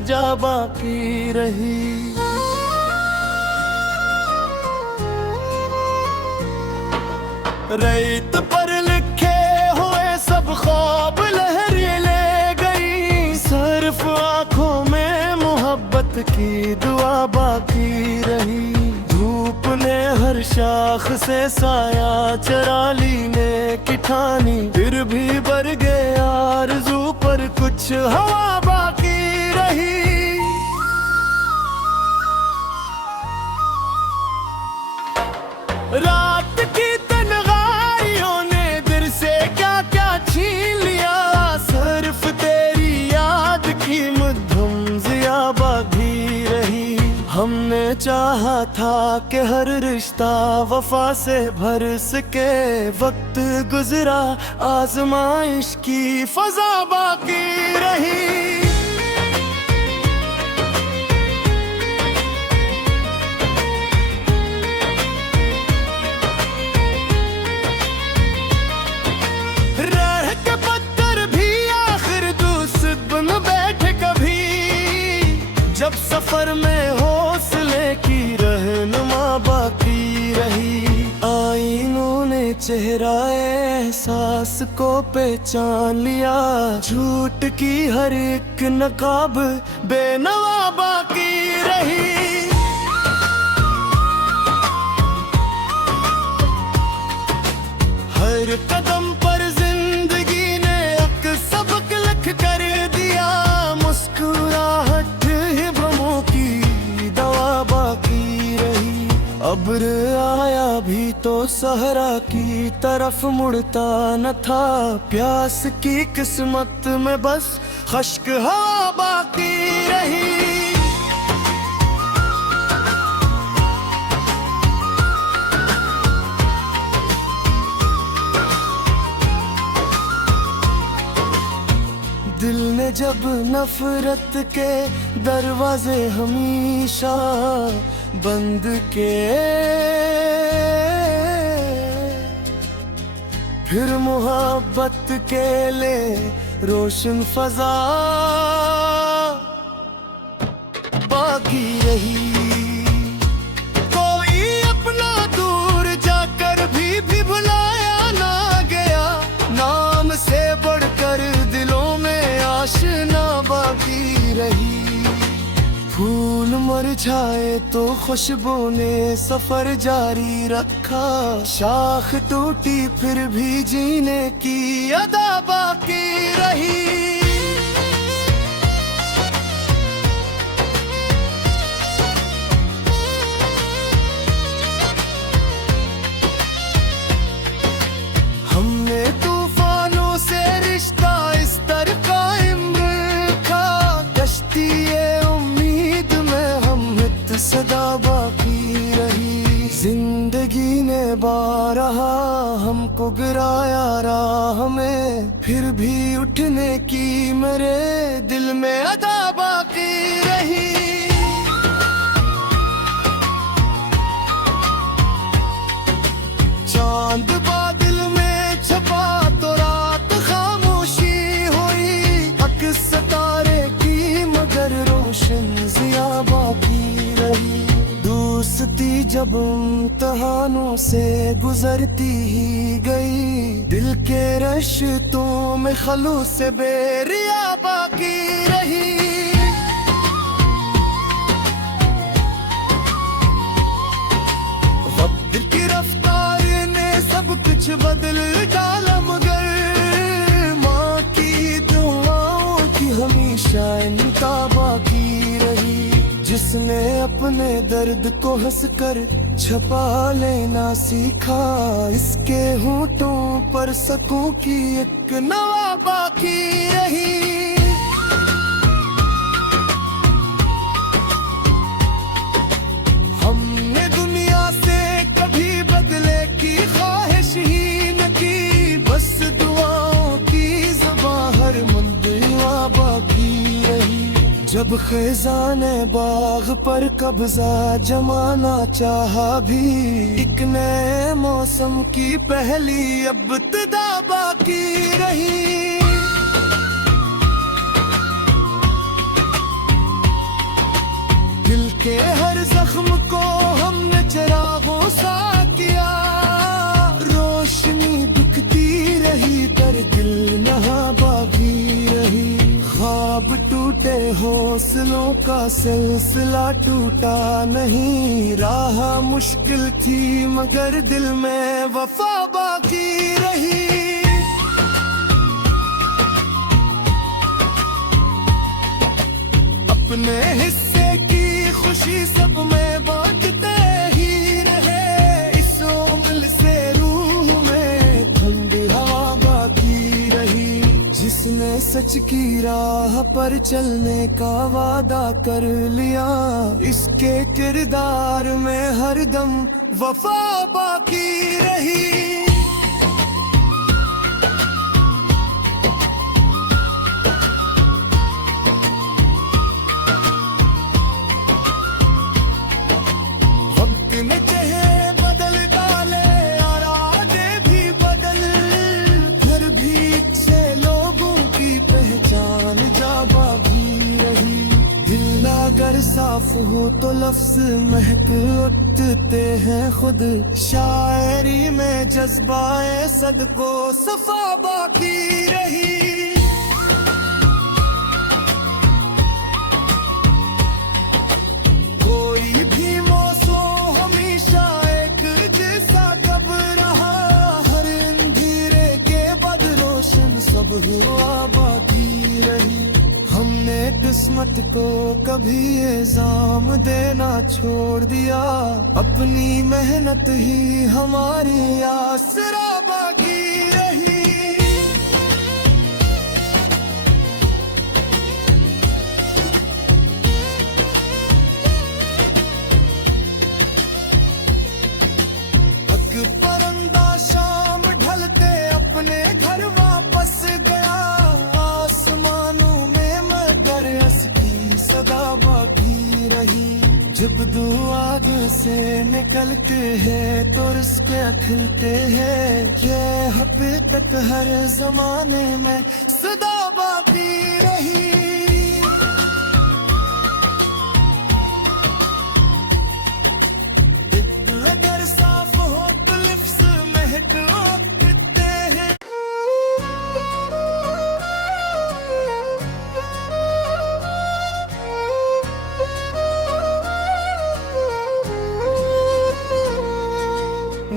सजा बाकी रही। रेत पर लिखे हुए सब ख्वाब लहरें ले गई, सिर्फ आंखों में मोहब्बत की दुआ बाकी रही। धूप ने हर शाख से साया चरा लीने की ठानी, फिर भी बर गए आरज़ू पर कुछ हवा बाकी रही। रात की तन्हाइयों ने दिल से क्या क्या छीन लिया, सिर्फ तेरी याद की मधुम ज़िया बाकी रही। हमने चाहा था कि हर रिश्ता वफा से भर सके, वक्त गुजरा आजमाइश की फजा बाकी रही। रह के पत्थर भी आखिर दोस्त बन बैठे कभी, जब सफर में हौसले की रहनुमा बाकी रही। आईनों ने चेहरा एहसास को पहचान लिया, झूठ की हर एक नकाब बेनवा बाकी रही। हर कदम पर जिंदगी ने एक सबक लिख कर दिया, मुस्कुराहट ही भ्रमों की दवा बाकी रही। अब्र आया भी तो सहरा की तरफ मुड़ता न था, प्यास की किस्मत में बस खश्क हवा बाकी रही। दिल ने जब नफरत के दरवाजे हमेशा बंद के, फिर मोहब्बत के लिए रोशन फजा बाकी रही। कोई अपना दूर जाकर भी भुलाया ना गया, नाम से बढ़कर दिलों में आशना बाकी रही। फूल मुरझाए तो खुशबू ने सफर जारी रखा, शाख टूटी फिर भी जीने की अदा बाकी रही। हमने तूफानों से रिश्ता इस तरह कायम रखा, कश्ती उम्मीद में हम सदा बाकी रही। जिंदगी ने बारहा हमको गिराया राह में, फिर भी उठने की मेरे दिल में अदा बाकी रही। चांद बादल में छपा तो रात खामोशी हुई, अक्स सितारे की मगर रोशन ज़िया बाकी रही। दोस्ती जब इम्तिहानों से गुजरती ही गई, दिल के रिश्तों में खलूस से बेरिया बाकी रही। वक्त की रफ्तार ने सब कुछ बदल डाला, मगर माँ की दुआओं की हमेशा इनका बाकी रही। जिसने अपने दर्द को हंसकर छपा लेना सीखा, इसके होठों पर सकूं की एक नवा बाकी रही। हमने दुनिया से कभी बदले की ख्वाहिश ही न की, बस दुआओं की ज़बां हर मंदिला बाकी रही। जब खज़ाने बाग पर कब्जा जमाना चाहा भी, एक नए मौसम की पहली इब्तिदा बाकी रही। के हर जख्म को हमने चिरागों सा किया। रोशनी बिकती रही पर दिल नहा बागी रही। ख्वाब टूटे हौसलों का सिलसिला टूटा नहीं। राह मुश्किल थी मगर दिल में वफा बाकी रही। अपने हिस्से की खुशी सब में बांटते ही रहे। इस उम्र से रूह में ठंडी हवा बाकी रही। जिसने सच की राह पर चलने का वादा कर लिया, इसके किरदार में हरदम वफा बाकी रही। अगर साफ हो तो लफ्ज महक उठते हैं खुद। शायरी में जज्बाए सदको सफा बाकी रही। कोई भी मौसम हमेशा एक जैसा कब रहा। हर अंधेरे के बाद रोशन सब हुआ बाकी रही। हमने किस्मत को कभी इल्जाम देना छोड़ दिया। अपनी मेहनत ही हमारी आसरा बाकी रही। अक परंदा शाम ढलते अपने घर वापस गया। आसमानों सदा बाकी रही। जब दुआग से निकलते हैं तो रिश्ते खिलते हैं। ये हकीकत हर जमाने में सदा बाकी रही। दिल अगर साफ हो तो लिफ्स महक उठते हैं।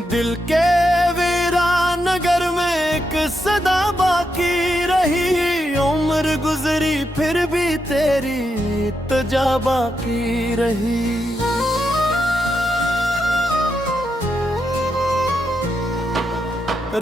दिल के वीरान नगर में एक सदा बाकी रही। उम्र गुजरी फिर भी तेरी इत्तजा बाकी रही।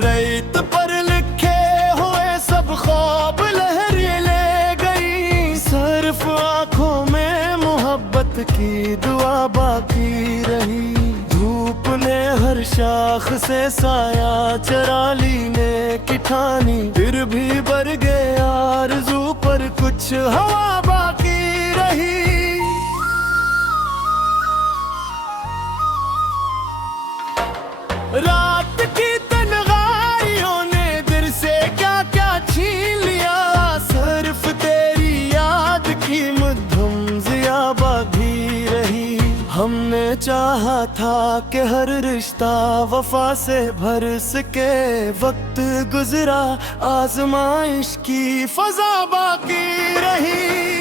रेत पर लिखे हुए सब ख्वाब लहर ले गई। सिर्फ आंखों में मोहब्बत की दुआ बाकी रही। धूप ने हर शाख से साया चरा लीने की ठानी। फिर भी बर गए आरज़ू पर कुछ हवा बाकी रही। रात की तन्हाइयों ने दिल से क्या क्या छीन लिया। सिर्फ तेरी याद की मधुम ज़िया बाकी रही। हमने चाहा था कि हर रिश्ता वफा से भर सके। वक्त गुजरा आजमाइश की फजा बाकी रही।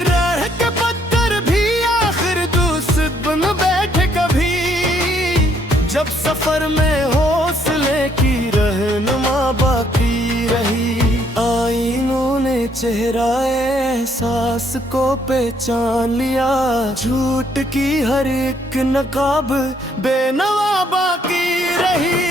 रह के पत्थर भी आखिर दोस्त बन बैठे कभी। जब सफर में हौसले की रहनुमा बाकी रही। आईनों ने चेहरा एहसास को पहचान लिया। झूठ की हर एक नकाब बेनवा बाकी रही।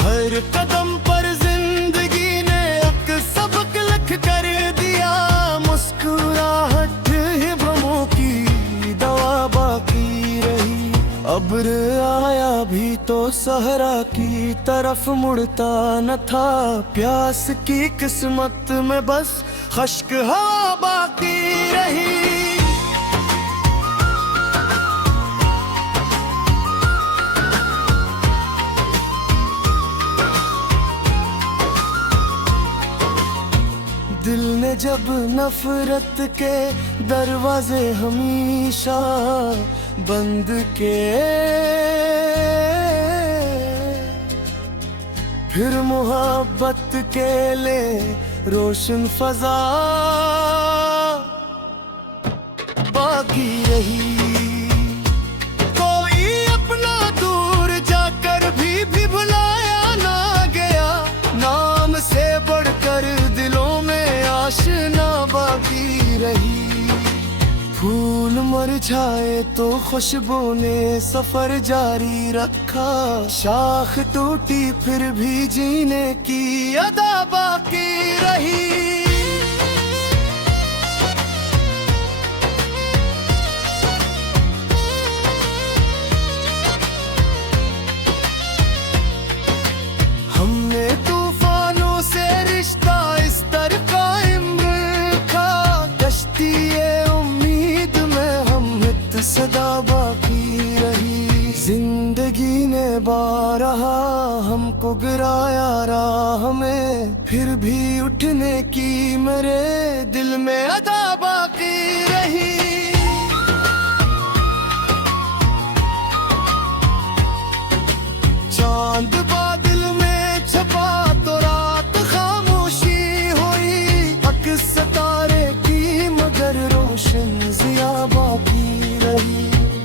हर कदम पर जिंदगी ने एक सबक लिख कर दिया। मुस्कुराहट ही भमों की दवा बाकी रही। अब्र आया भी तो सहरा की तरफ मुड़ता न था। प्यास की किस्मत में बस खश्क हवा बाकी रही। जब नफरत के दरवाजे हमेशा बंद के, फिर मोहब्बत के ले रोशन फजा बाकी रही। कोई अपना दूर जाकर भी भुलाया ना गया, नाम से बढ़कर दिलों में आशना बाकी रही। फूल मुरझाए तो खुशबू ने सफर जारी रखा, शाख टूटी फिर भी जीने की अदा बाकी रही। हमने तूफानों से रिश्ता इस तरह कायम रखा, कश्ती सदा बाकी रही। जिंदगी ने बारहा हमको गिराया राह में, फिर भी उठने की मेरे दिल में अदा बाकी रही। चांद बादल में छपा तो रात खामोशी हुई, अक्स सितारे की मगर रोशन ज़िया बाकी।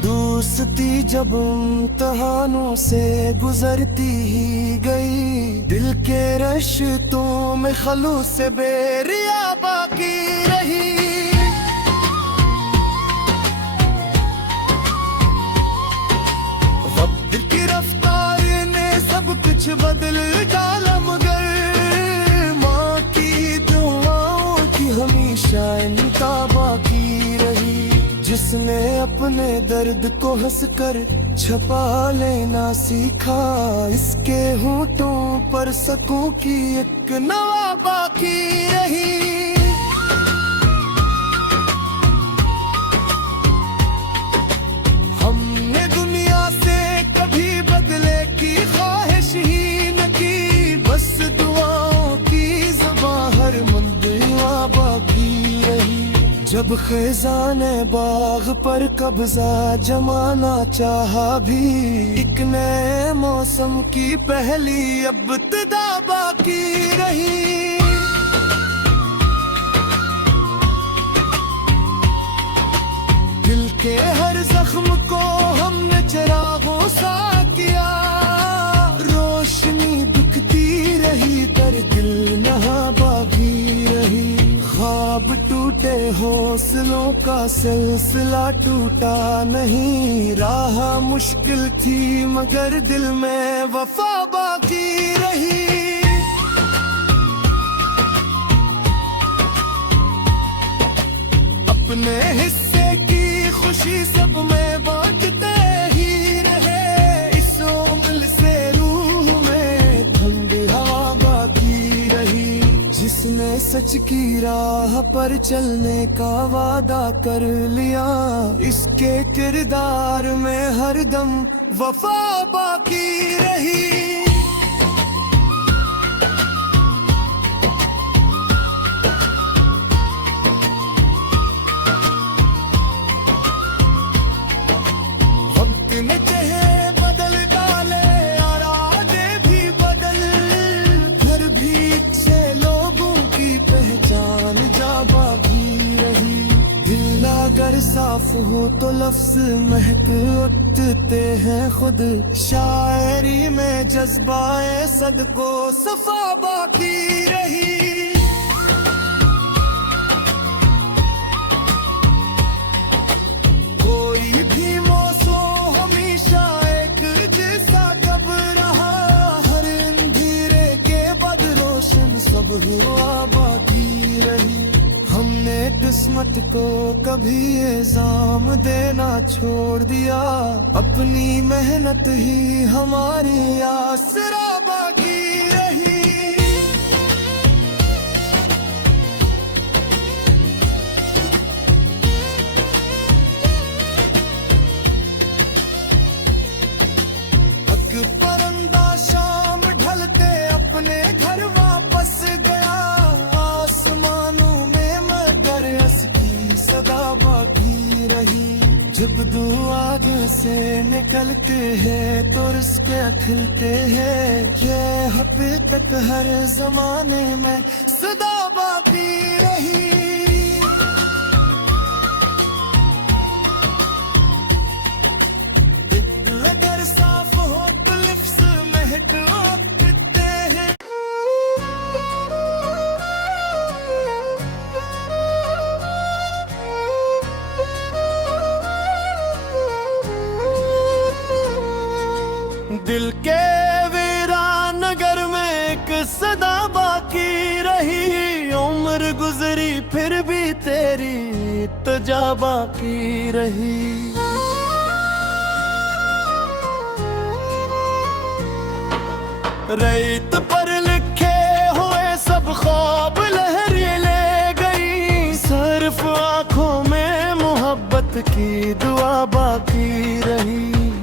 दोस्ती जब इम्तिहानों से गुजरती ही गई, दिल के रिश्तों में खलूस से बेरिया बाकी रही। वक्त की रफ्तार ने सब कुछ बदल डाला, मगर माँ की दुआओं की हमेशा इनका बाकी रही। जिसने अपने दर्द को हंसकर छपा लेना सीखा, इसके होठों पर सकूं की एक नवा बाकी रही। हमने दुनिया से कभी बदले की ख्वाहिश ही न की, बस दुआओं की ज़बां हर मंदिला बाकी रही। जब खिज़ाने बाग पर कब्जा जमाना चाहा भी, एक नए मौसम की पहली इब्तिदा बाकी रही। दिल के हर जख्म को हमने चिरागों सा किया, रोशनी दिखती रही पर दिल नहा बाकी रही। ख्वाब टूटे हौसलों का सिलसिला टूटा नहीं, राह मुश्किल थी मगर दिल में वफा बाकी रही। अपने हिस्से की खुशी सब में बांटते ही रहे, इस उम्र से रूह में ठंडी हवा बाकी रही। जिसने सच की राह पर चलने का वादा कर लिया, इसके किरदार में हरदम वफा बाकी रही। वक्त ने चेहरे बदल डाले, इरादे भी बदल, घर भी से लोगों की पहचान जा बाकी रही। दिल अगर साफ हो तो लफ्ज महक उठते हैं खुद, शायरी में जज्बाए सदको सफा बाकी रही। कोई भी मौसम हमेशा एक जैसा कब रहा, हर अंधेरे के बाद रोशन सब हुआ बाकी रही। हमने किस्मत को कभी इल्जाम देना छोड़ दिया, अपनी मेहनत ही हमारी आसरा बाकी रही। परंदा शाम ढलते अपने घर वापस गया, आसमानों में से निकलते हैं तो रिश्ते खिलते हैं। ये हकीकत हर जमाने में सदा बाकी रही। दिल अगर साफ हो तो लिफ्स महक उठते हैं। दिल के वीरान नगर में एक सदा बाकी रही। उम्र गुजरी फिर भी तेरी इत्तजा बाकी रही। रेत पर लिखे हुए सब ख्वाब लहर ले गई। सिर्फ आंखों में मोहब्बत की दुआ बाकी रही।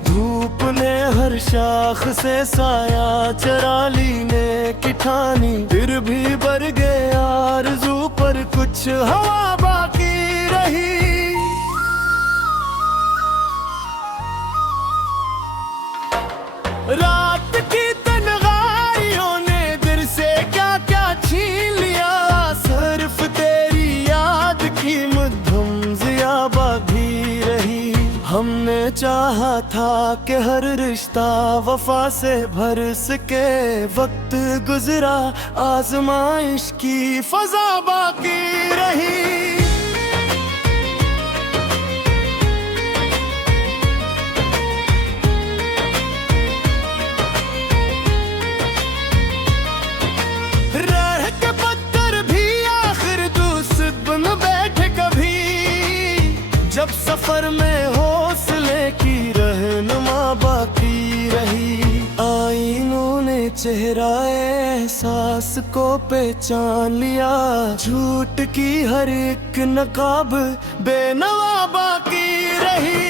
धूप ने हर शाख से साया चरा लीने की ठानी, फिर भी बर गए आरज़ू पर कुछ हवा बाकी रही। रात की तन्हाइयों ने दिल से क्या क्या छीन लिया। सिर्फ तेरी याद की मधुम ज़िया बाकी रही। हमने चाहा था कि हर रिश्ता वफा से भर सके। वक्त गुजरा आजमाइश की फजा बाकी रही। रह के पत्थर भी आखिर दोस्त बन बैठे कभी। जब सफर में हौसले की रहनुमा बाकी रही। आईनों ने चेहरा एहसास को पहचान लिया। झूठ की हर एक नकाब बेनवा बाकी रही।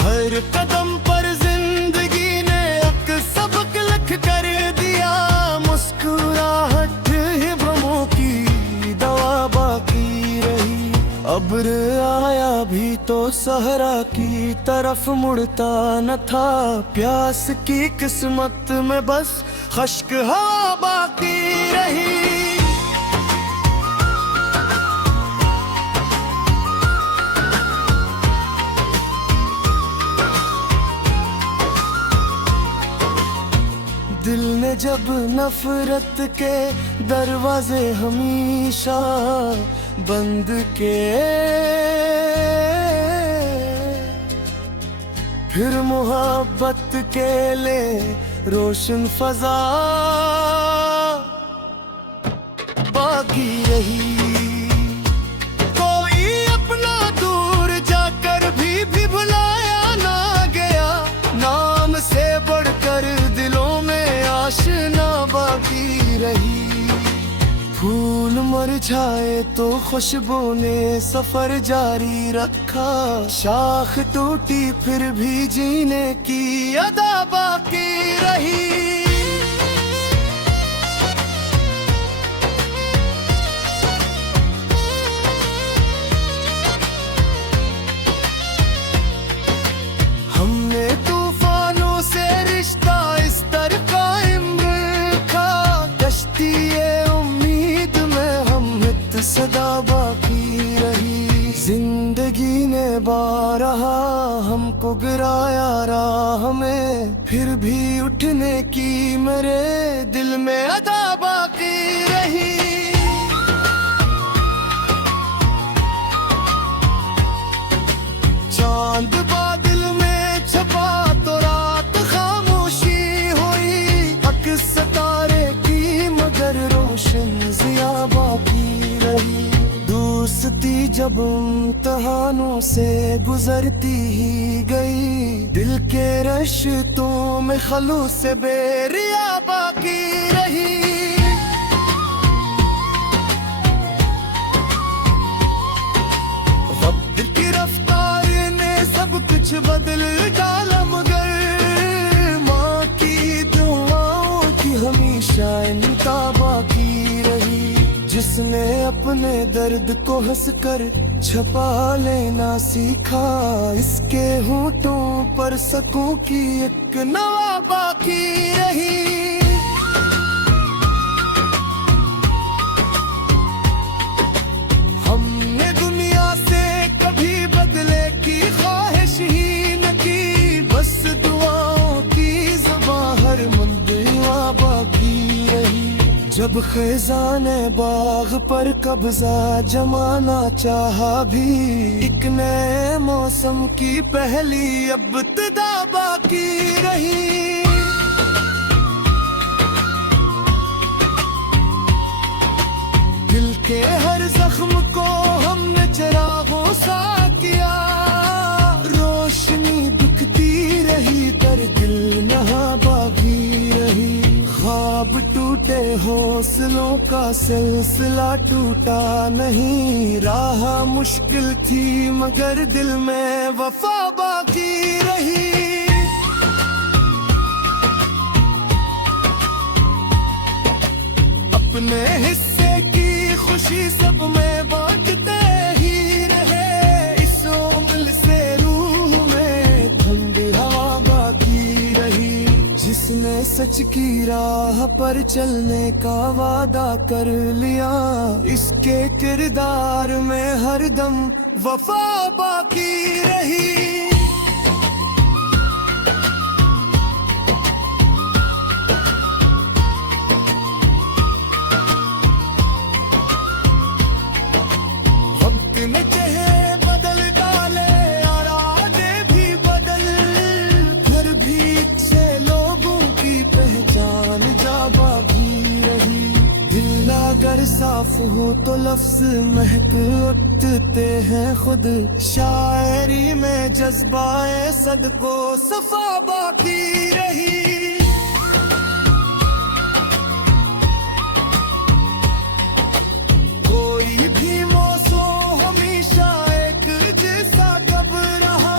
हर कदम पर जिंदगी ने एक सबक लिख कर दिया। मुस्कुराहट हिब्बों की दवा बाकी रही। अब्र आया भी तो सहरा की तरफ मुड़ता न था। प्यास की किस्मत में बस खश्क हवा बाकी रही। दिल ने जब नफरत के दरवाजे हमेशा बंद के, फिर मोहब्बत के ले रोशन फजा बाकी रही। कोई अपना दूर जाकर भी भुलाया ना गया। नाम से बढ़कर दिलों में आशना बाकी रही। फूल मुरझाए तो खुशबू ने सफर जारी रखा। शाख टूटी फिर भी जीने की अदा बाकी रही। हमने तूफानों से रिश्ता इस तरह कायम रखा। कश्ती उम्मीद में हम सदा बाकी रही। जिंदगी ने बारहा हमको गिराया राह में, फिर भी उठने की मेरे दिल में अदा बाकी रही। चांद बादल में छपा तो रात खामोशी हुई। हक सितारे की मगर रोशन ज़िया बाकी रही। दोस्ती जब इम्तिहानों से गुजरती ही गई। दिल के रिश्तों में खलूस से बेरिया बाकी रही। वक्त की रफ्तार ने सब कुछ बदल डाला, मगर माँ की दुआओं की हमेशा इनका बाकी रही। जिसने अपने ने दर्द को हंसकर छपा लेना सीखा। इसके होठों पर सकूं की एक नवा बाकी रही। हमने दुनिया से कभी बदले की ख्वाहिश ही न की, बस दुआओं की ज़बां हर मंदिवा बाकी रही। जब खैज़ाने बाग पर कब्जा जमाना चाहा भी, एक नए मौसम की पहली इब्तिदा बाकी रही। दिल के हर जख्म को हमने चिरागों सा किया, रोशनी दिखती रही पर दिल नहा बाकी रही। ख्वाब टूटे हौसलों का सिलसिला टूटा नहीं, राह मुश्किल थी मगर दिल में वफा बाकी रही। अपने हिस्से की खुशी सब में बांटते ही रहे, इस उम्र से रूह में ठंडी हवा बाकी रही। जिसने सच की राह पर चलने का वादा कर लिया, इसके किरदार में हरदम वफा बाकी रही। वक्त ने चेहरे बदल डाले और आदे भी बदल, फिर भी से लोगों की पहचान जा बाकी रही। दिल अगर साफ हो तो लफ्ज महक उठते हैं खुद, शायरी में जज्बाए सदको सफा बाकी रही। कोई भी मौसम हमेशा एक जैसा कब रहा,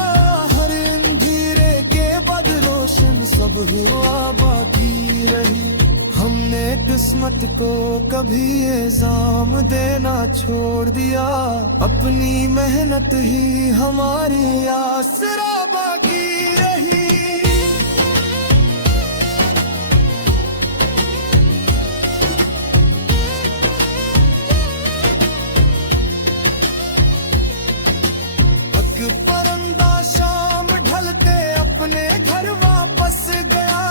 हर अंधेरे के बाद रोशन सब हुआ बाकी रही। हमने किस्मत को कभी इल्जाम देना छोड़ दिया, अपनी मेहनत ही हमारी आसरा बाकी रही। परंदा शाम ढलते अपने घर वापस गया,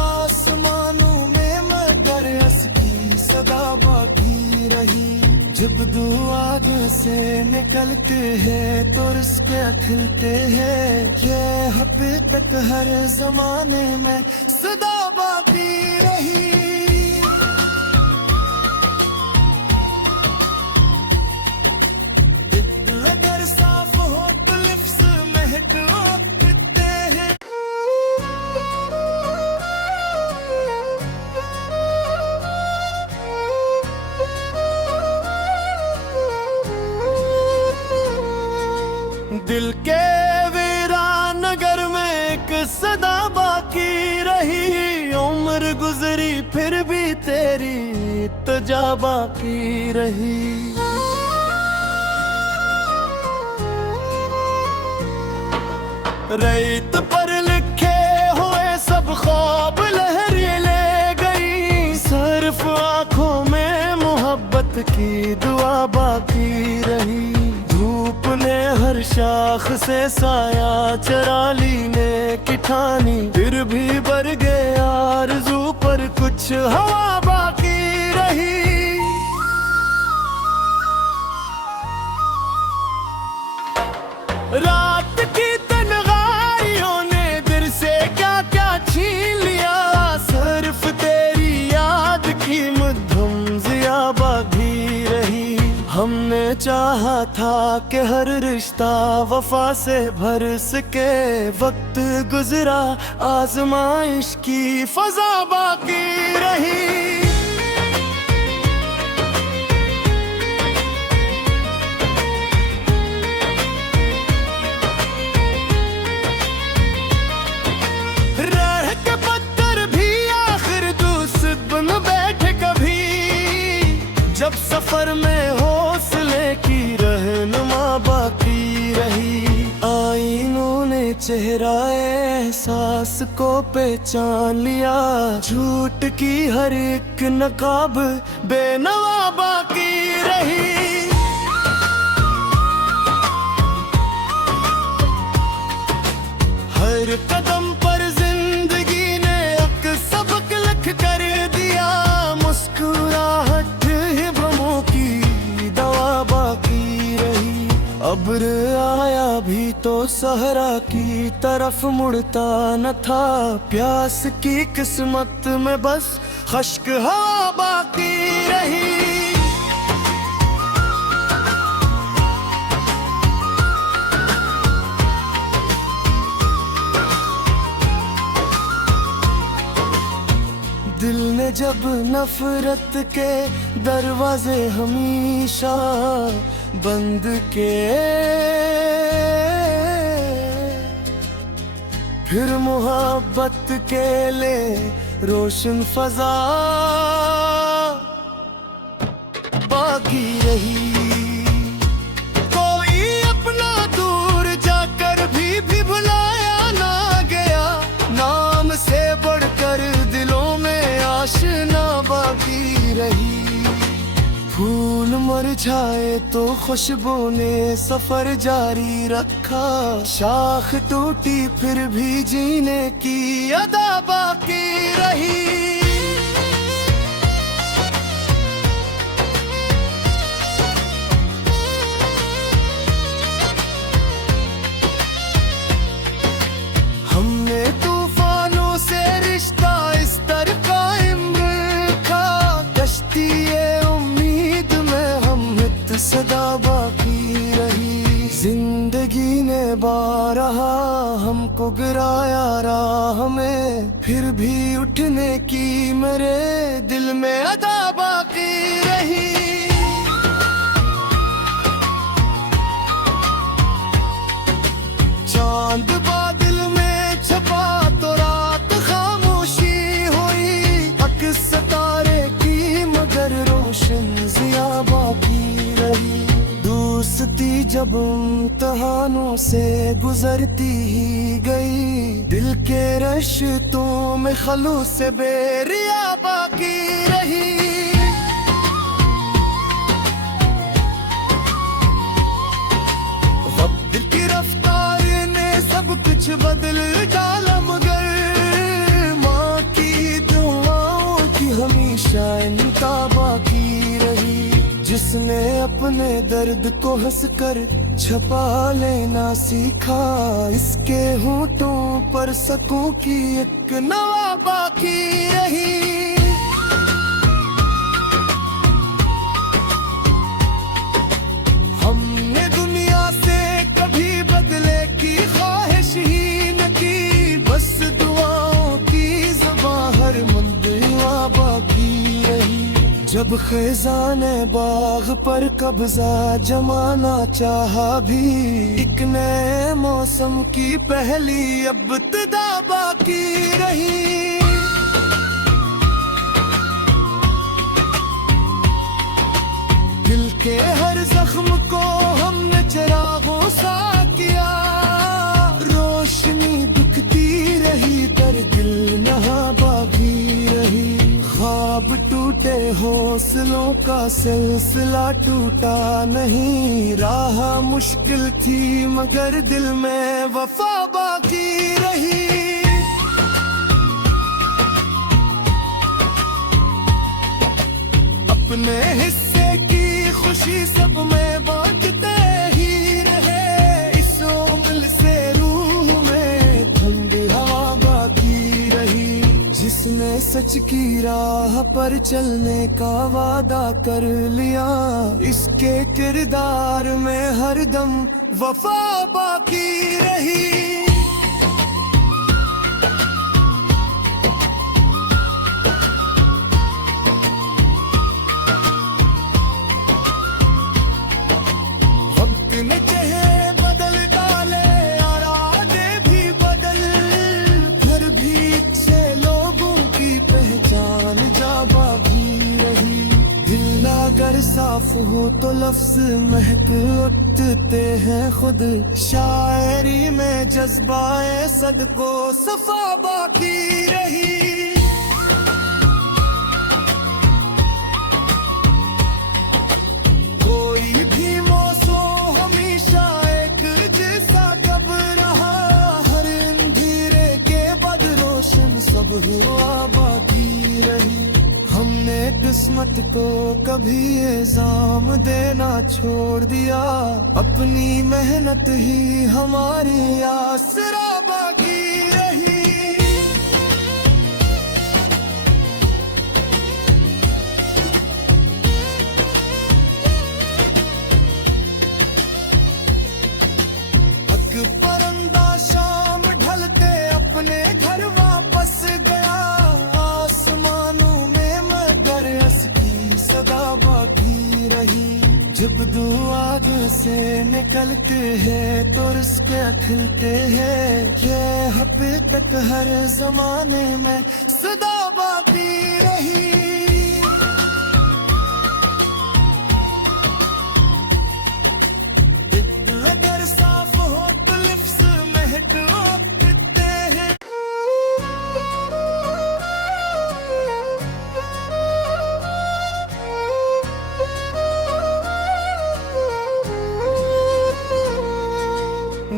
आसमानों में मगर की सदा बाकी रही। जब दुआ से निकलते हैं तो रिश्ते खिलते हैं, ये हकीकत हर जमाने में सदा बाकी रही। अगर साफ हो तो लिफ्स महक उठते हैं। दिल के वीरान नगर में एक सदा बाकी रही। उम्र गुजरी फिर भी तेरी इत्तजा बाकी रही। रेत पर लिखे हुए सब ख्वाब लहरी ले गई, सिर्फ आंखों में मोहब्बत की दुआ बाकी रही। धूप ने हर शाख से साया चरा लीने की ठानी, फिर भी बर गए आरज़ू पर कुछ हवा बाकी रही। रात की हमने चाहा था कि हर रिश्ता वफा से भर सके, वक्त गुजरा आजमाइश की फजा बाकी रही। रह के पत्थर भी आखिर दोस्त बन बैठे कभी, जब सफर में हो चेहरा एहसास को पहचान लिया, झूठ की हर एक नकाब बेनवा बाकी रही। हर कदम पर जिंदगी ने एक सबक लिख कर दिया, मुस्कुराहट हिब्बों की दवा बाकी रही। अब्र आया भी तो सहरा की तरफ मुड़ता न था, प्यास की किस्मत में बस खश्क हवा बाकी रही। दिल ने जब नफरत के दरवाजे हमेशा बंद के, फिर मोहब्बत के ले रोशन फजा बाकी रही। कोई अपना दूर जाकर भी भुलाया ना गया, नाम से बढ़कर दिलों में आशना बाकी रही। फूल मुरझाए तो खुशबू ने सफर जारी रखा, शाख टूटी फिर भी जीने की अदा बाकी रही। हमने तूफानों से रिश्ता इस तरह कायम रखा, कश्ती सदा बाकी रही। जिंदगी ने बारहा हमको गिराया राह में, फिर भी उठने की मेरे दिल में अदा बाकी रही। चांद बादल में छपा तो रात खामोशी हुई, अक्स सितारे की मगर रोशन जिया बाकी रही। दोस्ती जब इम्तिहानों से गुजरती ही गई, दिल के रिश्तों में खलूस से बेरिया बाकी रही। वक्त की रफ्तार ने सब कुछ बदल डाला, मगर माँ की दुआओं की हमेशा इनका बाकी रही। जिसने अपने दर्द को हंसकर छपा लेना सीखा, इसके होठों पर सकूं की एक नवा बाकी रही। हमने दुनिया से कभी बदले की ख्वाहिश ही न की, बस दुआओं की ज़बां हर मंदिला बाकी रही। जब खैज़ाने बाग पर कब्जा जमाना चाहा भी, एक नए मौसम की पहली इब्तिदा बाकी रही। दिल के हर जख्म को हमने चिरागों सा किया, रोशनी बिकती रही पर दिल नहा बाकी रही। ख्वाब टूटे हौसलों का सिलसिला टूटा नहीं, राह मुश्किल थी मगर दिल में वफा बाकी रही। अपने हिस्से की खुशी सब में बांटते ही रहे, इस उम्र से रूह में ठंडी हवा बाकी रही। जिसने सच की राह पर चलने का वादा कर लिया, इसके किरदार में हरदम वफा बाकी रही। वक्त ने चेहरे बदल डाले, इरादे भी बदल, घर भी से लोगों की पहचान जा बाकी रही। दिल अगर साफ हो तो लफ्ज महक उठते हैं खुद। शायरी में जज्बाए सदको सफा बाकी रही। कोई भी मौसम हमेशा एक जैसा कब रहा। हर अंधेरे के बाद रोशन सब हुआ बाकी रही। हमने किस्मत को कभी इल्जाम देना छोड़ दिया। अपनी मेहनत ही हमारी आसरा बाकी रही। परंदा शाम ढलते अपने घर वापस गया। आसमानों में मगर की सदा बाकी रही। जब दुआ से निकलते हैं तो रिश्ते खिलते हैं। ये हकीकत हर जमाने में सदा बाकी रही। अगर साफ हो तो लिप्स महक उठते हैं।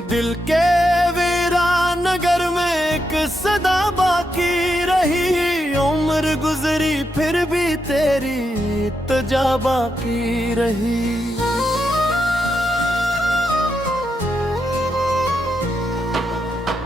दिल के वीरान नगर में एक सदा बाकी रही। उम्र गुजरी फिर भी तेरी तजा बाकी रही।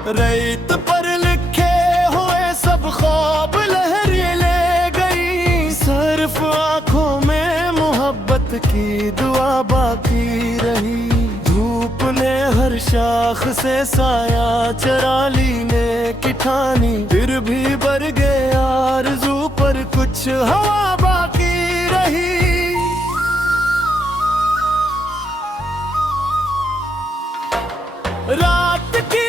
रेत पर लिखे हुए सब ख्वाब लहरें ले गई। सिर्फ आंखों में मोहब्बत की दुआ बाकी रही। धूप ने हर शाख से साया चरा लीने की ठानी। फिर भी बर गए आरज़ू पर कुछ हवा बाकी रही। रात की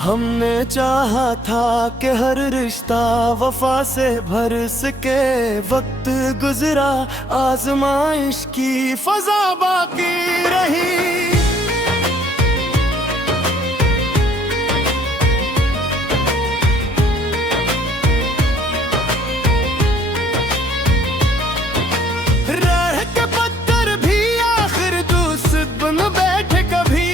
हमने चाहा था कि हर रिश्ता वफा से भर सके। वक्त गुजरा आजमाइश की फजा बाकी रही। रह के पत्थर भी आखिर दोस्त बन बैठे कभी।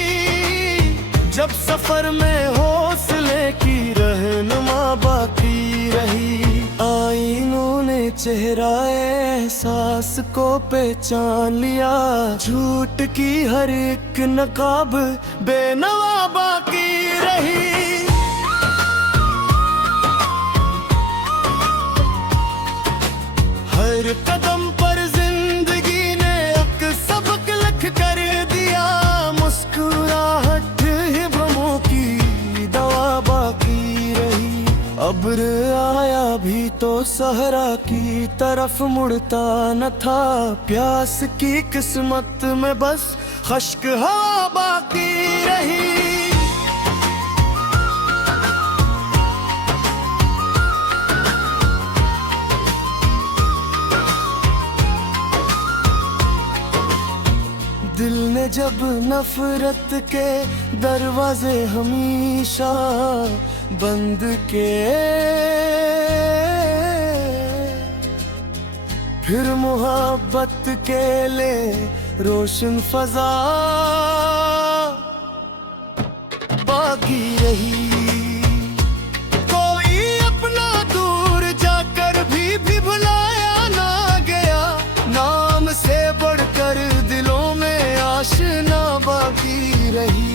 जब सफर में हौसले की रहनुमा बाकी रही। आईनों ने चेहरा एहसास को पहचान लिया। झूठ की हर एक नकाब बेनवा बाकी रही। हर कदम पर जिंदगी ने एक सबक लिख कर दिया। मुस्कुराहट अब्र आया भी तो सहरा की तरफ मुड़ता न था। प्यास की किस्मत में बस खश्क हवा बाकी रही। दिल ने जब नफरत के दरवाजे हमेशा बंद के, फिर मोहब्बत के ले रोशन फजा बाकी रही। कोई अपना दूर जाकर भी भुलाया ना गया। नाम से बढ़कर दिलों में आशना बाकी रही।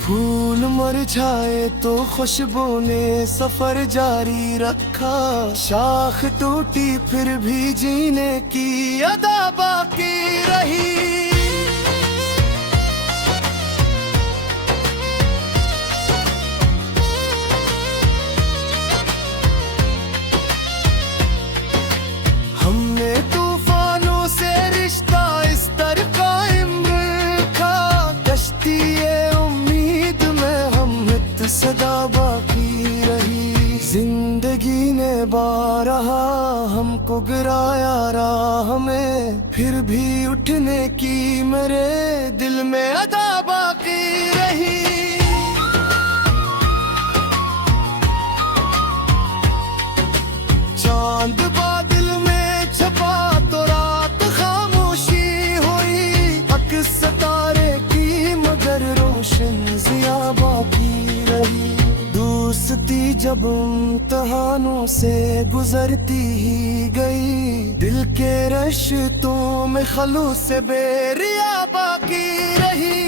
फूल मुरझाए तो खुशबू ने सफर जारी रखा। शाख टूटी फिर भी जीने की अदा बाकी रही। हमने तूफानों से रिश्ता इस तरह कायम रखा। कश्ती आया राह में, फिर भी उठने की मेरे दिल में अदा बाकी रही। चांद बादल में छपा तो रात खामोशी हुई, हक सितारे की मगर रोशन ज़िया बाकी रही। दोस्ती जब इम्तिहानों से गुजरती ही गई, दिल के रिश्तों में खलूस से बेरिया बाकी रही।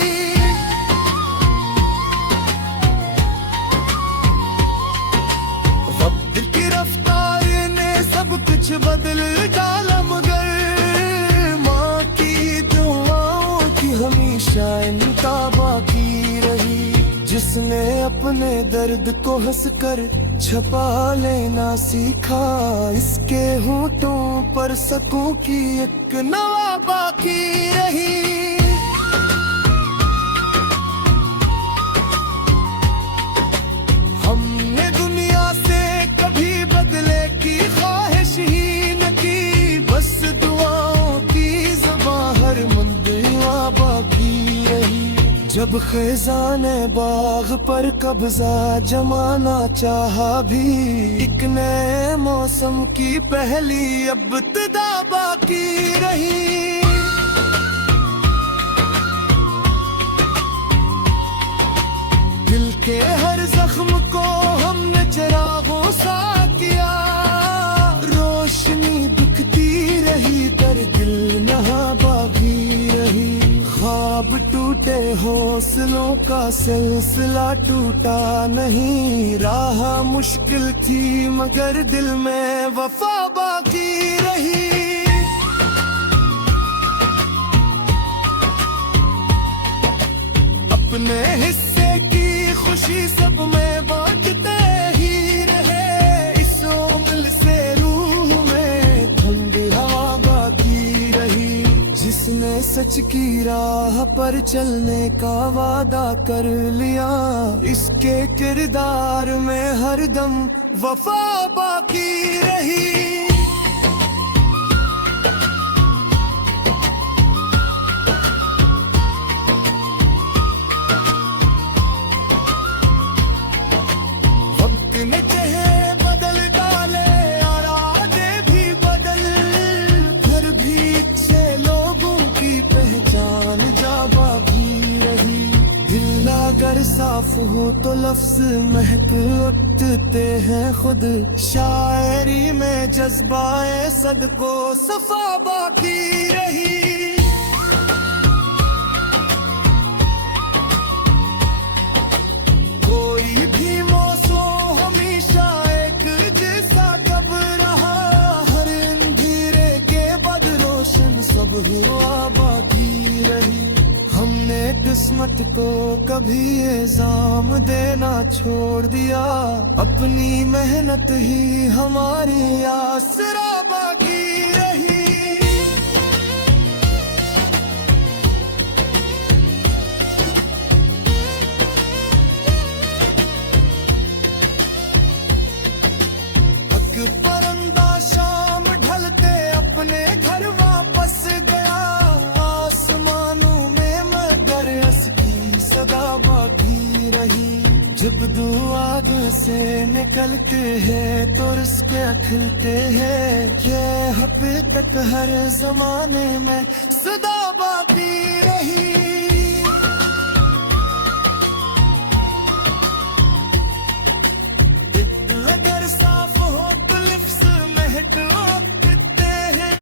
वक्त की रफ्तार ने सब कुछ बदल डाला, मगर माँ की दुआओं की हमेशा इनका बाकी रही। जिसने अपने दर्द को हंसकर छपा लेना सीखा, इसके होठों पर सकूं की एक नवा बाकी रही। हमने दुनिया से कभी बदले की ख्वाहिश ही न की, बस दुआओं की ज़बां हर मंदिया बाकी रही। जब खजाने बाग पर कब्जा जमाना चाहा भी, एक नए मौसम की पहली इब्तिदा बाकी रही। दिल के हर जख्म को हमने चिरागों सा किया, रोशनी दिखती रही पर दिल नहा बाकी रही। ख्वाब टूटे हौसलों का सिलसिला टूटा नहीं, राह मुश्किल थी मगर दिल में वफा बाकी रही। अपने हिस्से की खुशी सब में बांटते ही रहे, इस उम्र से रूह में ठंड हवा बाकी रही। जिसने सच की राह पर चलने का वादा कर लिया, इसके किरदार में हरदम वफा बाकी रही। वक्त ने चेहरे बदल डाले, इरादे भी बदल, फिर भी अच्छे लोगों की पहचान जा बाकी रही। दिल अगर साफ हो तो लफ्ज महक उठते हैं खुद, शायरी में जज्बाए सदको सफा बाकी रही। कोई भी मौसम हमेशा एक जैसा कब रहा, हर अंधेरे के बाद रोशन सब हुआ बाकी रही। हमने किस्मत को कभी इल्जाम देना छोड़ दिया, अपनी मेहनत ही हमारी आसरा बाकी रही। परंदा शाम ढलते अपने घर वापस गया, आसमानों में मगर असकी सदा बाकी रही। जब दुआग से निकलते हैं तो रिश्ते खिलते हैं, ये हकीकत हर जमाने में सदा बाकी रही। अगर साफ हो तो लिप्स महक उठते हैं।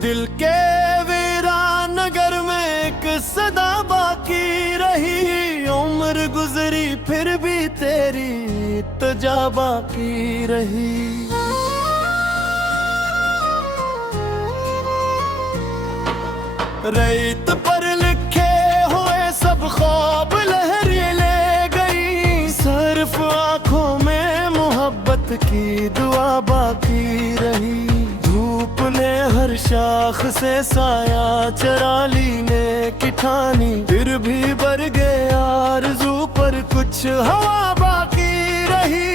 दिल के वीरान नगर में एक सदा बाकी रही, उम्र गुजरी फिर भी तेरी इत्तजा बाकी रही। रेत पर लिखे हुए सब ख्वाब लहरी ले गई, सिर्फ आंखों में मोहब्बत की दुआ बाकी रही। धूप ने हर शाम शाख से साया चरा लीने की ठानी, फिर भी बर गए आरज़ू पर कुछ हवा बाकी रही।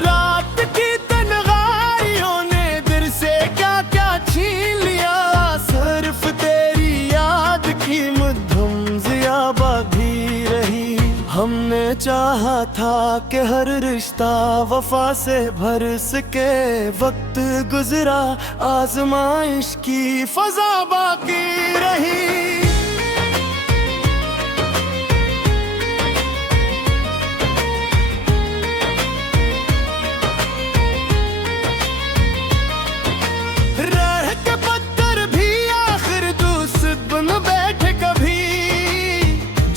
रात की तन्हाइयों ने दिल से क्या क्या छीन लिया, सिर्फ तेरी याद की मधुम ज़िया बाकी रही। हमने चाहा था कि हर रिश्ता वफा से भर सके, वक्त गुजरा आजमाइश की फजा बाकी रही।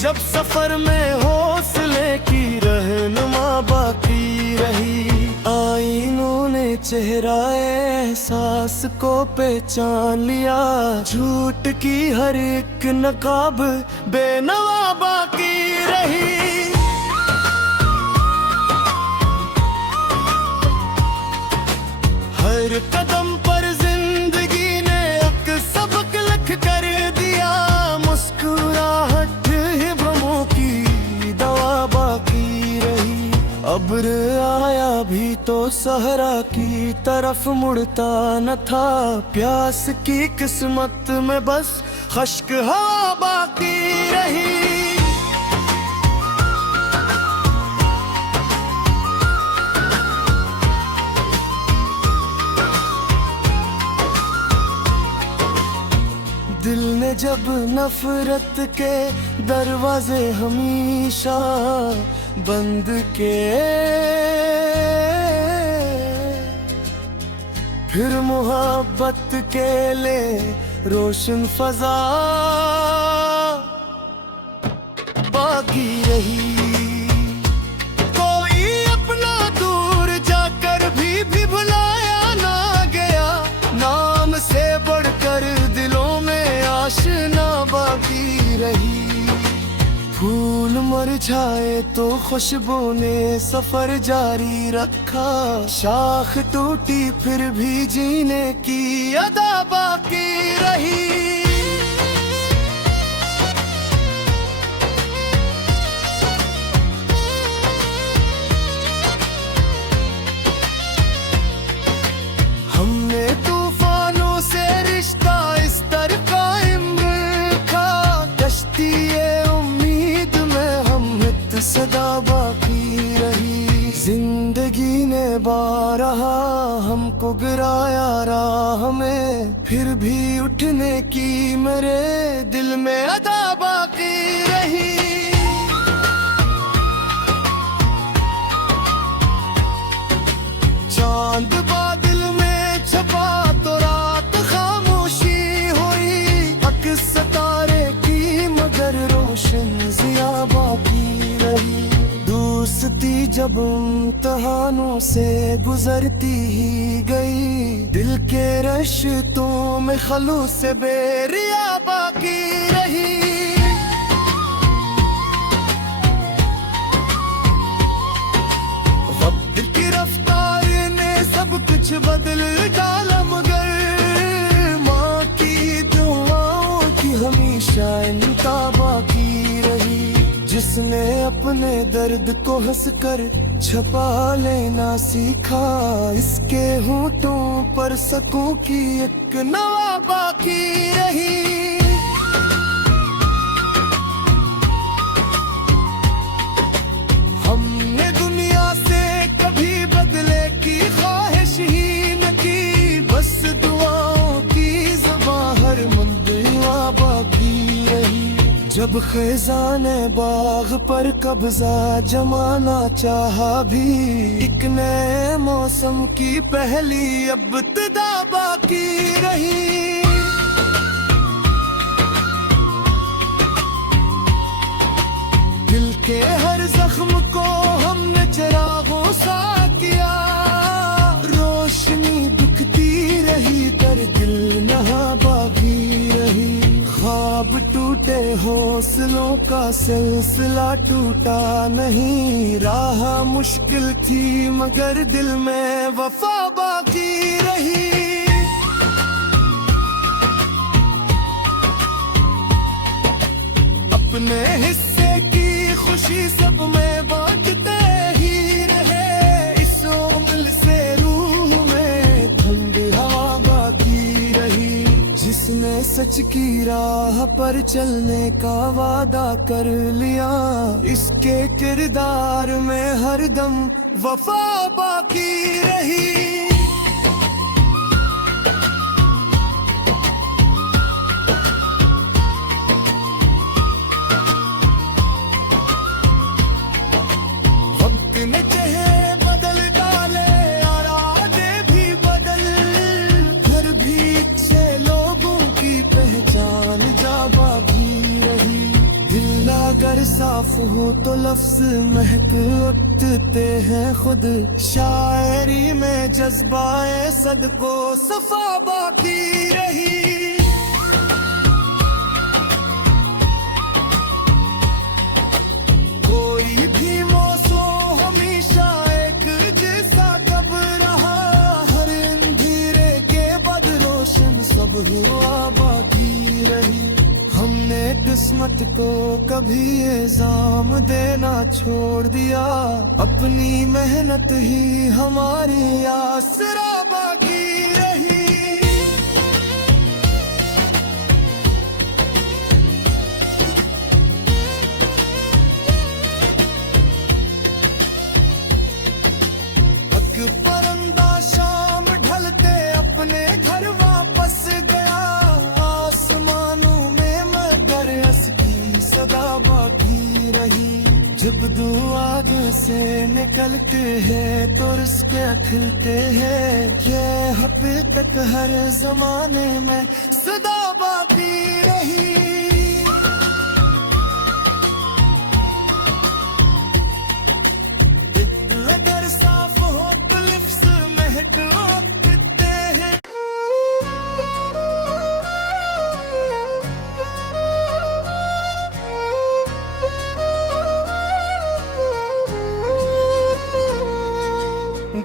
जब सफर में हौसले की रहनुमा बाकी रही, आईनों ने चेहरा एहसास को पहचान लिया, झूठ की हर एक नकाब बेनवा बाकी रही। हर कदम पर जिंदगी ने एक सबक लिख कर दिया, मुस्कुराहट अब्र आया भी तो सहरा की तरफ मुड़ता न था, प्यास की किस्मत में बस खश्क हवा बाकी रही। दिल ने जब नफरत के दरवाजे हमेशा बंद के, फिर मोहब्बत के ले रोशन फजा बाकी रही। कोई अपना दूर जाकर भी भुलाया ना गया, नाम से बढ़कर दिलों में आशना बाकी रही। फूल मुरझाए तो खुशबू ने सफर जारी रखा, शाख टूटी फिर भी जीने की अदा बाकी रही। हमने तूफानों से रिश्ता इस तरह कायम रखा, कश्ती सदा बाकी रही। जिंदगी ने बारहा हमको गिराया राह में, फिर भी उठने की मेरे दिल में अदा बाकी रही। चांद बादल में छपा तो रात खामोशी हुई, हक सितारे की मगर रोशन ज़िया बाकी रही। दोस्ती जब इम्तिहानों से गुजरती ही गई, दिल के रिश्तों में खलूस से बेरिया बाकी रही। वक्त की रफ्तार ने सब कुछ बदल डाला, मगर माँ की दुआओं की हमेशा इनका बाकी रही। जिसने अपने दर्द को हंसकर छपा लेना सीखा, इसके होठों पर सकूं की एक नवा बाकी रही। हमने दुनिया से कभी बदले की ख्वाहिश ही न की, बस दुआओं की ज़बां हर मंदिला बाकी रही। जब खज़ाने बाग पर कब्जा जमाना चाहा भी, एक नए मौसम की पहली इब्तिदा बाकी रही। दिल के हर जख्म को हमने चिरागों सा किया, रोशनी दिखती रही पर दिल नहा बाकी रही। ख्वाब टूटे हौसलों का सिलसिला टूटा नहीं। राह मुश्किल थी मगर दिल में वफा बाकी रही। अपने हिस्से की खुशी सब में बांटते ही रहे। इस उम्र से रूह में ठंडी हवा बाकी रही। जिसने सच की राह पर चलने का वादा कर लिया, इसके किरदार में हरदम वफा बाकी रही। ने चेहरे बदल डाले और आदे भी बदल, घर भी से लोगों की पहचान जाबा भी रही। दिल अगर साफ हो तो लफ्ज महक उठते हैं खुद। शायरी में जज्बाए सदको सफा बाकी रही। कोई भी मौसम हमेशा एक जैसा कब रहा। हर अंधेरे के बाद रोशन सब हुआ बाकी रही। हमने किस्मत को कभी इल्जाम देना छोड़ दिया। अपनी मेहनत ही हमारी आसरा बाकी रही। परंदा शाम ढलते अपने घर वापस गया। आसमानों में मगर की सदा बाकी रही। जब दुआ से निकलते हैं तो रिश्ते खिलते हैं। ये हकीकत हर जमाने में सदा बाकी रही। अगर साफ हो तो लिप्स महक उठते हैं।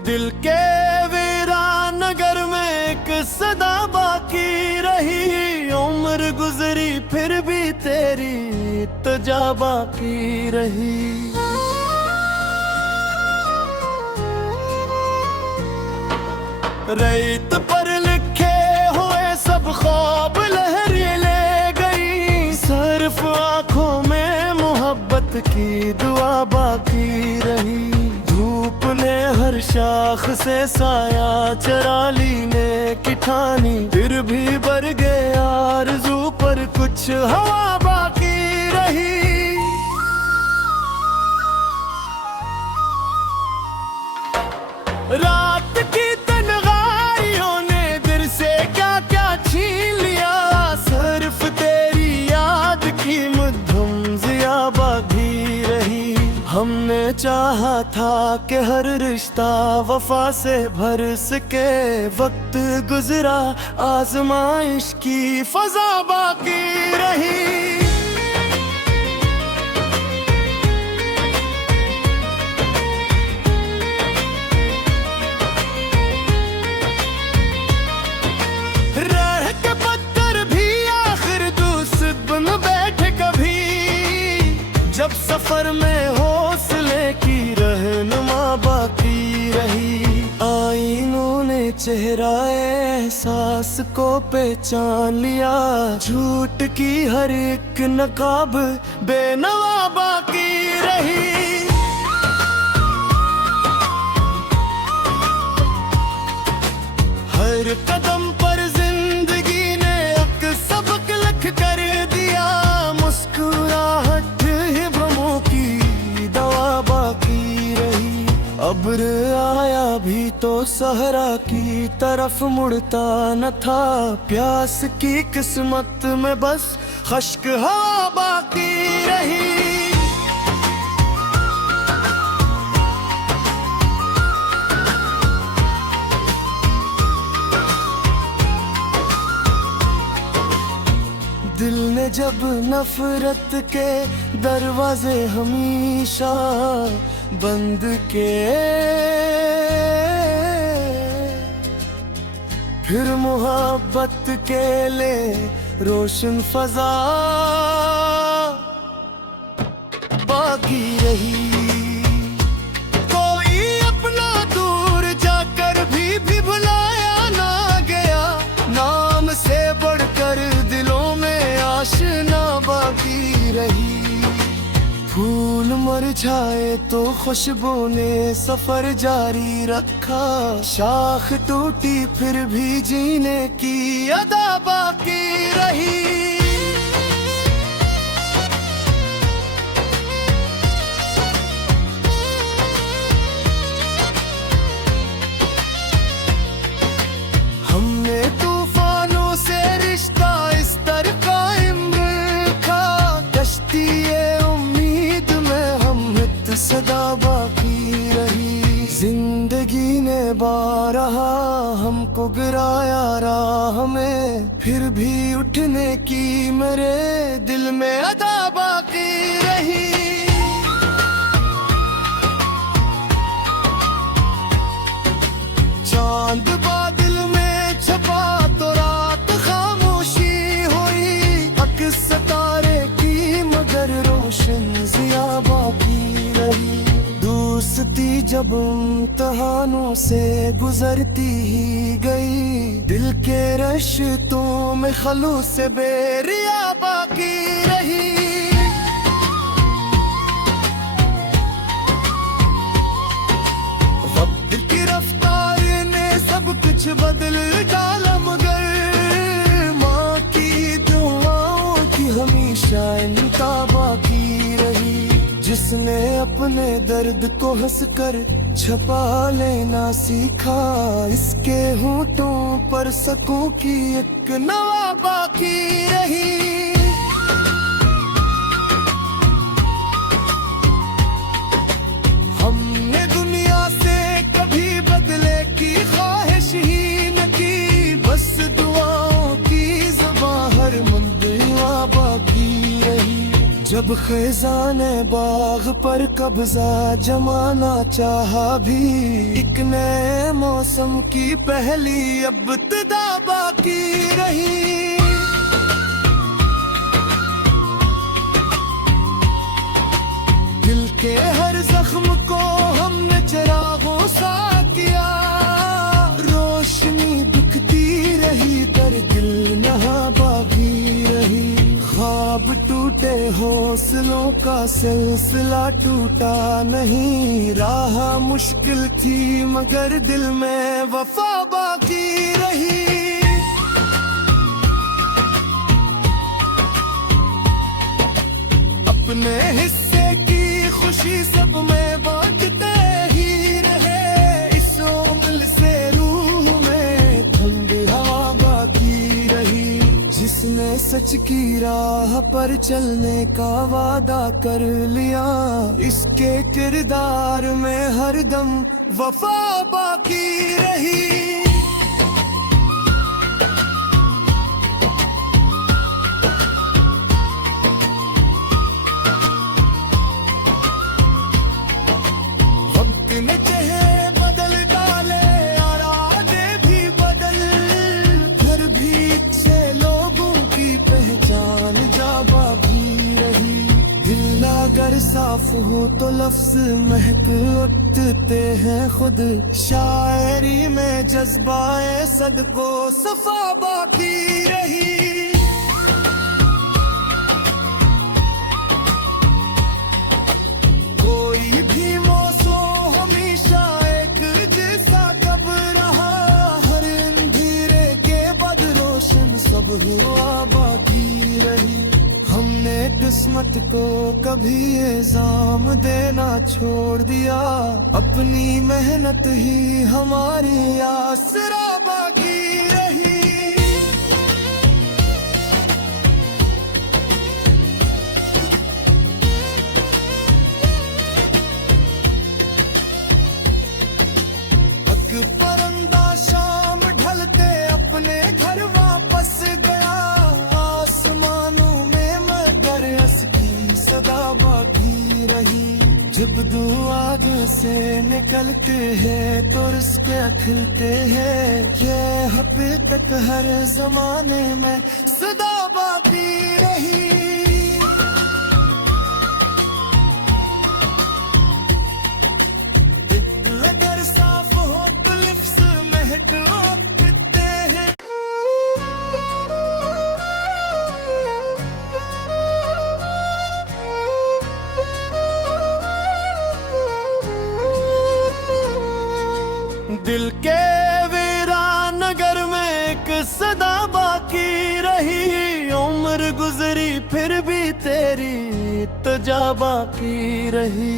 दिल के वीरान नगर में एक सदा बाकी रही। उम्र गुजरी फिर भी तेरी इत्तजा बाकी रही। रेत पर लिखे हुए सब ख्वाब लहरी ले गई। सिर्फ आंखों में मोहब्बत की दुआ बाकी रही। धूप ने हर शाख से साया चरा लीने की ठानी। फिर भी बर गए आरज़ू पर कुछ हवा बाकी रही। रात की हमने चाहा था कि हर रिश्ता वफा से भर सके। वक्त गुजरा आजमाइश की फजा बाकी रही। रह के पत्थर भी आखिर दोस्त बन बैठे कभी। जब सफर में हौसले की रहनुमा बाकी रही। आईनों ने चेहरा एहसास को पहचान लिया। झूठ की हर एक नकाब बेनवा बाकी रही। हर कदम पर जिंदगी ने एक सबक लिख कर दिया। मुस्कुराहट अब्र आया भी तो सहरा की तरफ मुड़ता न था। प्यास की किस्मत में बस खश्क हवा बाकी रही। दिल ने जब नफरत के दरवाजे हमेशा बंद के, फिर मोहब्बत के ले रोशन फजा बाकी रही। कोई अपना दूर जाकर भी भुलाया ना गया, नाम से बढ़कर दिलों में आशना बाकी रही। फूल मुरझाए तो खुशबू ने सफर जारी रखा, शाख टूटी फिर भी जीने की अदा बाकी रही। हमने तूफानों से रिश्ता इस तरह कायम रखा, कश्ती सदा बाकी रही। जिंदगी ने बारहा हमको गिराया राह में, फिर भी उठने की मेरे दिल में अदा बाकी रही। चांद बादल में छपा तो रात खामोशी हुई, अक्स सितारे की मगर रोशन जिया बाकी। दोस्ती जब इम्तिहानों से गुजरती ही गई, दिल के रिश्तों में खलूस से बेरिया बाकी रही। वक्त की रफ्तार ने सब कुछ बदल डाला, मगर माँ की दुआओं की हमेशा इनका बाकी रही। जिसने अपने दर्द को हंसकर छपा लेना सीखा, इसके होठों पर सकूं की एक नवा बाकी रही। हमने दुनिया से कभी बदले की ख्वाहिश ही न की, बस दुआओं की ज़बान हर मंदिरा बाकी रही। जब खैज़ाने बाग पर कब्जा जमाना चाहा भी, एक नए मौसम की पहली इब्तिदा बाकी रही। दिल के हर जख्म को हमने चिरागों सा किया, रोशनी दिखती रही पर दिल नहा बाकी रही। ख्वाब टूटे हौसलों का सिलसिला टूटा नहीं, राह मुश्किल थी मगर दिल में वफा बाकी रही। अपने हिस्से की खुशी सब में बांटते ही रहे, इस उम्र से रूह में ठंडी हवा बाकी रही। जिसने सच की राह पर चलने का वादा कर लिया, इसके किरदार में हरदम वफा बाकी रही। वक्त ने चेहरे बदल डाले, इरादे भी बदल, घर भी से लोगों की पहचान जा बाकी रही। दिल अगर साफ हो तो लफ्ज महक उठते हैं खुद, शायरी में जज्बाए सदको सफा बाकी रही। कोई भी मौसम हमेशा एक जैसा कब रहा, हर अंधेरे के बाद रोशन सब हुआ बाकी रही। हमने किस्मत को कभी इल्जाम देना छोड़ दिया, अपनी मेहनत ही हमारी आसरा बाकी रही। परंदा शाम ढलते अपने घर वापस गया, आसमानों में आग से निकलते हैं तो रिश्ते खिलते हैं। ये हकीकत हर जमाने में सदा बाकी रही। दिल अगर साफ हो तो लिफ्स महक उठते हैं। दिल के वीरान नगर में एक सदा बाकी रही। उम्र गुजरी फिर भी तेरी इत्तजा बाकी रही।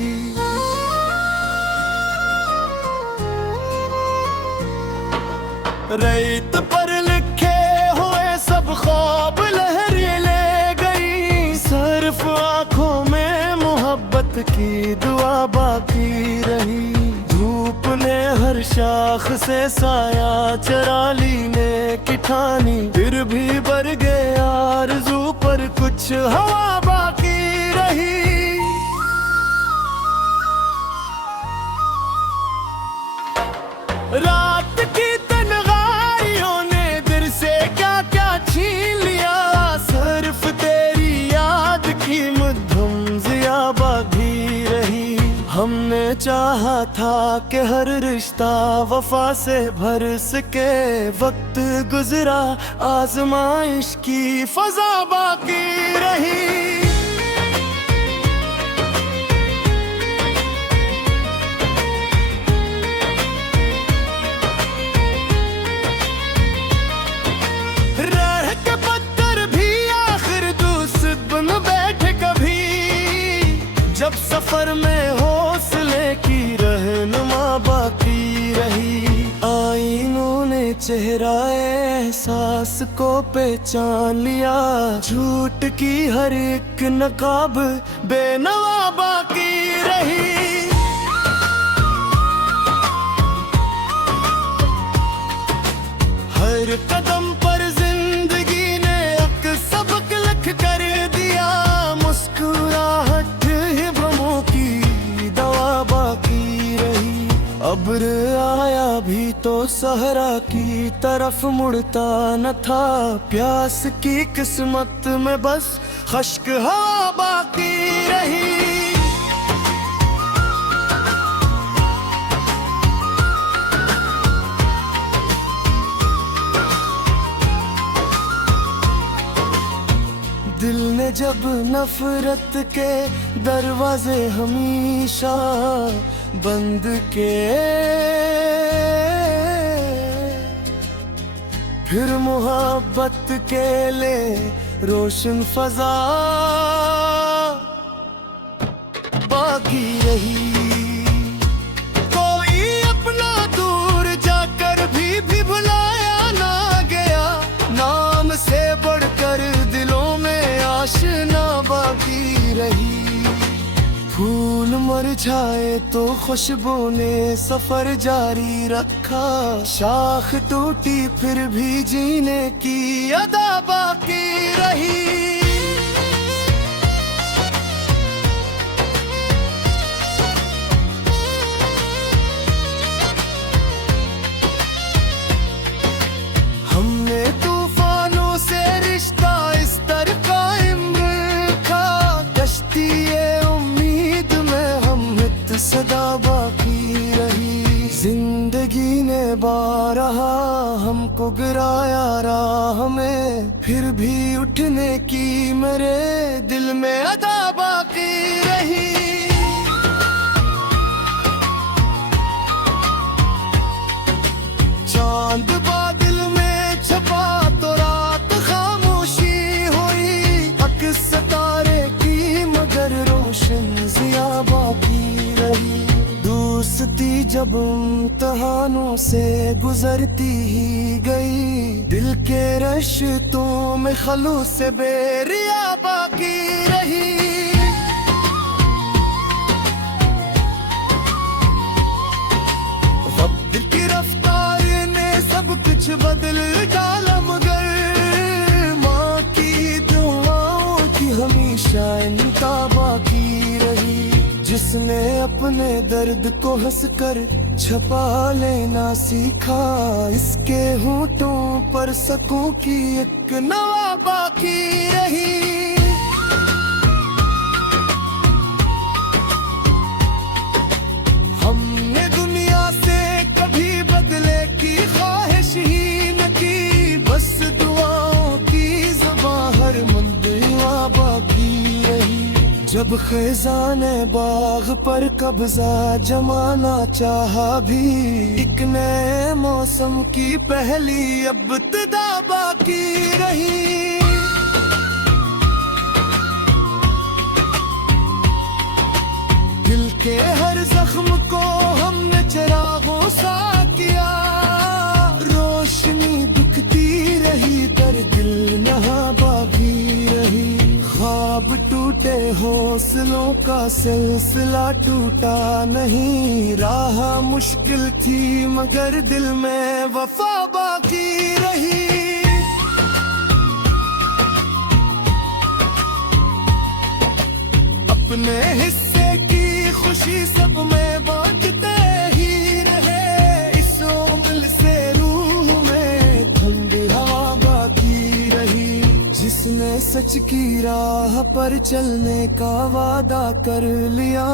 रेत पर लिखे हुए सब ख्वाब लहर ले गई। सिर्फ आंखों में मोहब्बत की दुआ बाकी रही। धूप ने हर शाख से साया चरा लीने की ठानी, फिर भी बर गए आरज़ू पर कुछ हवा बाकी रही। रात की तन्हाइयों ने दिल से क्या क्या छीन लिया। सिर्फ तेरी याद की मधुम ज़िया बाकी रही। हमने चाहा था कि हर रिश्ता वफा से भर सके। वक्त गुजरा आजमाइश की फजा बाकी रही। रह के पत्थर भी आखिर दोस्त बन बैठे कभी। जब सफर में हौसले की रहनुमा बाकी रही। आईनों ने चेहरा एहसास को पहचान लिया। झूठ की हर एक नकाब बेनवा बाकी रही। हर कदम पर जिंदगी ने एक सबक लिख कर दिया। मुस्कुराहट ही भ्रमों की दवा बाकी रही। अब्र आया भी तो सहरा की तरफ मुड़ता न था। प्यास की किस्मत में बस खश्क हवा बाकी रही। दिल ने जब नफरत के दरवाजे हमेशा बंद के, फिर मोहब्बत के लिए रोशन फजा बाकी रही। कोई अपना दूर जाकर भी भुलाया ना गया। नाम से बढ़कर दिलों में आशना बाकी रही। फूल मुरझाए तो खुशबू ने सफर जारी रखा। शाख टूटी फिर भी जीने की अदा बाकी रही। हमने तूफानों से रिश्ता इस तरह कायम रखा। कश्ती उम्मीद में हम सदा बाकी रही। जिंदगी ने बारहा हमको गिराया राह में, फिर भी उठने की मेरे दिल में अदा बाकी रही। चांद बादल में छपा तो रात खामोशी हुई। हक सितारे की मगर रोशन ज़िया बाकी रही। दोस्ती जब इम्तिहानों से गुजरती ही गई। दिल के रिश्तों में खलूस से बेरिया बाकी रही। वक्त की रफ्तार ने सब कुछ बदल डाला, मगर माँ की दुआओं की हमेशा इनका बाकी रही। जिसने अपने अपने दर्द को हंसकर छपा लेना सीखा। इसके होठों पर सकूं की एक नवा बाकी रही। हमने दुनिया से कभी बदले की ख्वाहिश ही न की, बस दुआओं की ज़बां हर मंदिला बाकी रही। जब खैज़ाने बाग पर कब्जा जमाना चाहा भी, एक नए मौसम की पहली इब्तिदा बाकी रही। दिल के हर जख्म को हमने चिरागों सा किया, रोशनी दिखती रही पर दिल नहा बाकी रही। ख्वाब टूटे हौसलों का सिलसिला टूटा नहीं, राह मुश्किल थी मगर दिल में वफा बाकी रही। अपने हिस्से की खुशी सब में बांटते ही रहे, इस उम्र से रूह में ठंडी हवा बाकी रही। जिसने सच की राह पर चलने का वादा कर लिया,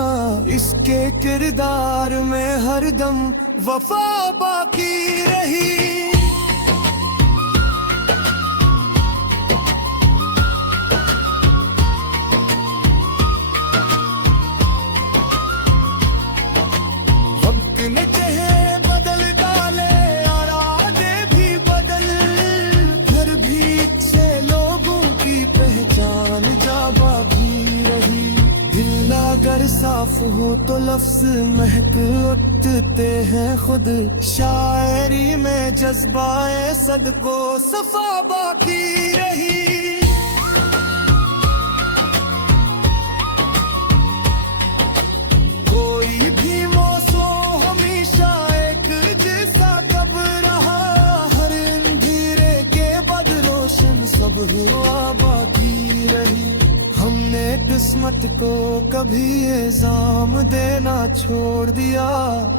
इसके किरदार में हरदम वफा बाकी रही। वक्त ने चेहरे बदल डाले, इरादे भी बदल, घर भी से लोगों की पहचान जा बाकी रही। दिल अगर साफ हो तो लफ्ज महक उठते हैं खुद, शायरी में जज्बाए सदको सफा बाकी रही। कोई भी मौसम हमेशा एक जैसा कब रहा, हर अंधेरे के बाद रोशन सब हुआ बाकी रही। हमने किस्मत को कभी इल्जाम देना छोड़ दिया,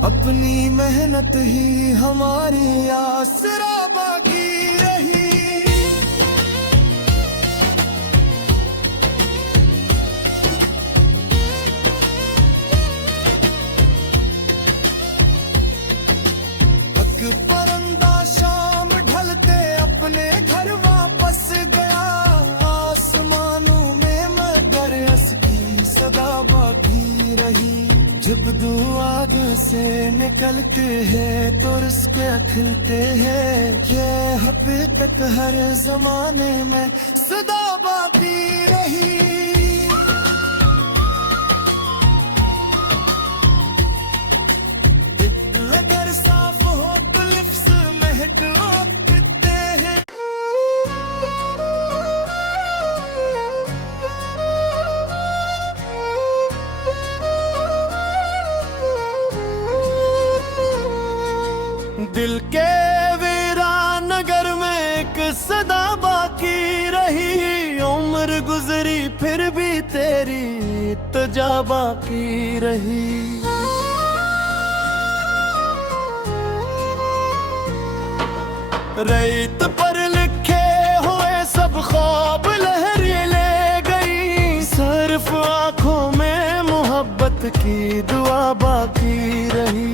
अपनी मेहनत ही हमारी आसरा बाकी रही। परंदा शाम ढलते अपने घर वापस गया, आसमानों में मगर उसकी सदा बाकी रही। जब दुआग से निकलते हैं तो उसके खिलते हैं, ये हकीकत हर जमाने में सदा बाकी रही। अगर साफ हो तो लिप्स महक उठते हैं। दिल के वीरान नगर में एक सदा बाकी रही, उम्र गुजरी फिर भी तेरी इत्तजा बाकी रही। रेत पर लिखे हुए सब ख्वाब लहरी ले गई, सिर्फ आंखों में मोहब्बत की दुआ बाकी रही।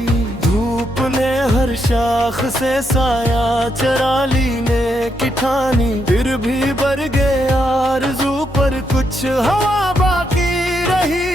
धूप ने हर शाख से साया चरा लीने की ठानी, फिर भी बर गए आरज़ू पर कुछ हवा बाकी रही।